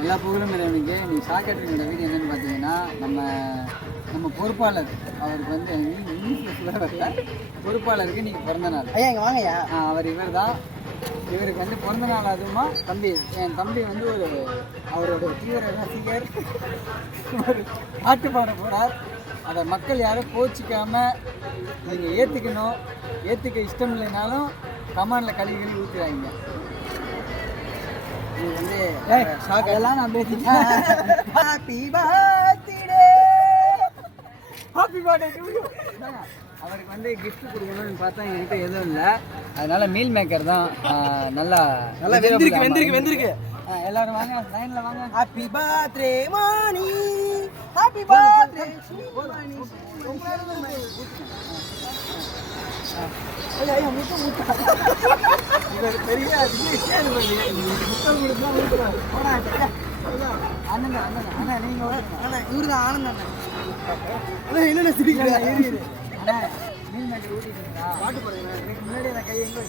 எல்லா புகழும் இறைவனுக்கு. நீ ஷாக்கெட்டனோட வீடியோ என்னன்னு பார்த்தீங்கன்னா, நம்ம பொறுப்பாளர் அவருக்கு வந்து இங்கிலீஷில் வரல, பொறுப்பாளருக்கு இன்றைக்கி பிறந்த நாள். ஐயா இங்கே வாங்கய்யா. அவர் இவர் தான். இவருக்கு வந்து பிறந்த நாள். அதுவுமா தம்பி, என் தம்பி வந்து அவரோட தீவிர ரசிகர். ஒரு பாட்டு பாட போகிறார். அதை மக்கள் யாரும் கோச்சிக்காமல் நீங்கள் ஏற்றுக்கணும். ஏற்றுக்க இஷ்டம் இல்லைனாலும் கமாண்டில் கழுவி ஊற்றுறாங்க. இது வந்து ஷாக்கெல்லாம் நான் பேசிட்டேன். Happy birthday, happy birthday. அவருக்கு வந்து கிஃப்ட் கொடுக்கணும்னு பார்த்தா என்கிட்ட எதுவும் இல்லை. அதனால மீல் மேக்கர் தான். நல்லா வெந்திருக்கு. எல்லாரும் வாங்க, லைனில் வாங்க. Happy birthday Maani, happy birthday Maani. பெரிய அண்ணன் அண்ணா நீங்கள் இவரு தான் ஆனந்த் அண்ணன். என்னென்ன சிரிக்கிறா? மீன் மேக்கர் ஊட்டிட்டு பாட்டு போடுறீங்க. முன்னாடி நான் கை எங்கே